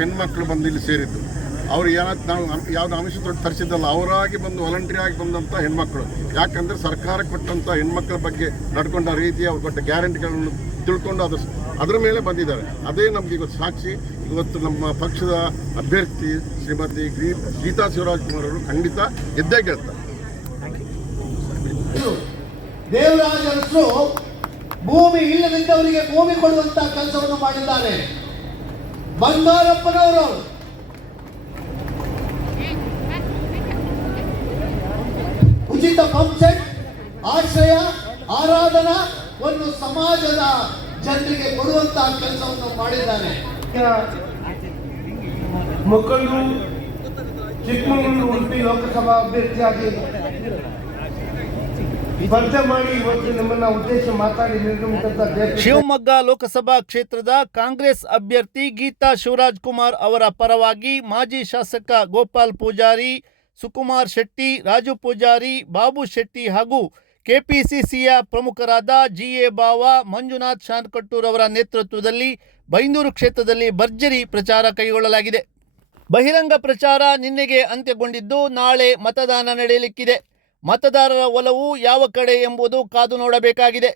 ಹೆಣ್ಮಕ್ಳು ಬಂದು ಇಲ್ಲಿ ಸೇರಿದ್ದು. ಅವ್ರು ಏನಾದ್ರು ನಾವು ಯಾವ್ದು ಅಂಶ ದೊಡ್ಡ ತರಿಸಿದ್ದಲ್ಲ, ಅವರಾಗಿ ಬಂದು ವಾಲಂಟ್ರಿ ಆಗಿ ಬಂದಂಥ ಹೆಣ್ಮಕ್ಳು. ಯಾಕಂದರೆ ಸರ್ಕಾರ ಕೊಟ್ಟಂಥ ಹೆಣ್ಮಕ್ಳ ಬಗ್ಗೆ ನಡ್ಕೊಂಡ ರೀತಿ ಅವ್ರು ಕೊಟ್ಟ ಗ್ಯಾರಂಟಿಗಳನ್ನು ತಿಳ್ಕೊಂಡು ಅದು ಅದರ ಮೇಲೆ ಬಂದಿದ್ದಾರೆ. ಅದೇ ನಮಗೆ ಇವತ್ತು ಸಾಕ್ಷಿ, ಇವತ್ತು ನಮ್ಮ ಪಕ್ಷದ ಅಭ್ಯರ್ಥಿ ಶ್ರೀಮತಿ ಗ್ರೀ, ಗೀತಾ ಶಿವರಾಜ್ ಕುಮಾರ್ ಅವರು ಖಂಡಿತ ಗೆದ್ದೇ ಗೆಲ್ತಾರೆ. ಭೂಮಿ ಇಲ್ಲದಿದ್ದವರಿಗೆ ಭೂಮಿ ಕೊಡುವಂತಹ ಕೆಲಸವನ್ನು ಮಾಡಿದ್ದಾರೆ. ಬಂಗಾರಪ್ಪನವರು. ಉಚಿತ ಪಂಪ್ಸೆಟ್ ಆಶ್ರಯ ಆರಾಧನಾ ಒಂದು ಸಮಾಜದ ಜನರಿಗೆ ಕೊಡುವಂತಹ ಕೆಲಸವನ್ನು ಮಾಡಿದ್ದಾರೆ. ಮಕ್ಕಳು ಚಿಕ್ಕಮಗಳೂರು ಉಡುಪಿ ಲೋಕಸಭಾ ಅಭ್ಯರ್ಥಿಯಾಗಿ ಶಿವಮೊಗ್ಗ ಲೋಕಸಭಾ ಕ್ಷೇತ್ರದ ಕಾಂಗ್ರೆಸ್ ಅಭ್ಯರ್ಥಿ ಗೀತಾ ಶಿವರಾಜ್ ಕುಮಾರ್ ಅವರ ಪರವಾಗಿ ಮಾಜಿ ಶಾಸಕ ಗೋಪಾಲ್ ಪೂಜಾರಿ, ಸುಕುಮಾರ್ ಶೆಟ್ಟಿ, ರಾಜು ಪೂಜಾರಿ, ಬಾಬು ಶೆಟ್ಟಿ ಹಾಗೂ ಕೆಪಿಸಿಸಿಯ ಪ್ರಮುಖರಾದ ಜಿಎ ಬಾವ, ಮಂಜುನಾಥ್ ಶಾನ್ಕಟ್ಟೂರ್ ಅವರ ನೇತೃತ್ವದಲ್ಲಿ ಬೈಂದೂರು ಕ್ಷೇತ್ರದಲ್ಲಿ ಭರ್ಜರಿ ಪ್ರಚಾರ ಕೈಗೊಳ್ಳಲಾಗಿದೆ. ಬಹಿರಂಗ ಪ್ರಚಾರ ನಿನ್ನೆಗೆ ಅಂತ್ಯಗೊಂಡಿದ್ದು ನಾಳೆ ಮತದಾನ ನಡೆಯಲಿಕ್ಕಿದೆ. ಮತದಾರರ ಒಲವು ಯಾವ ಕಡೆ ಎಂಬುದು ಕಾದು ನೋಡಬೇಕಾಗಿದೆ.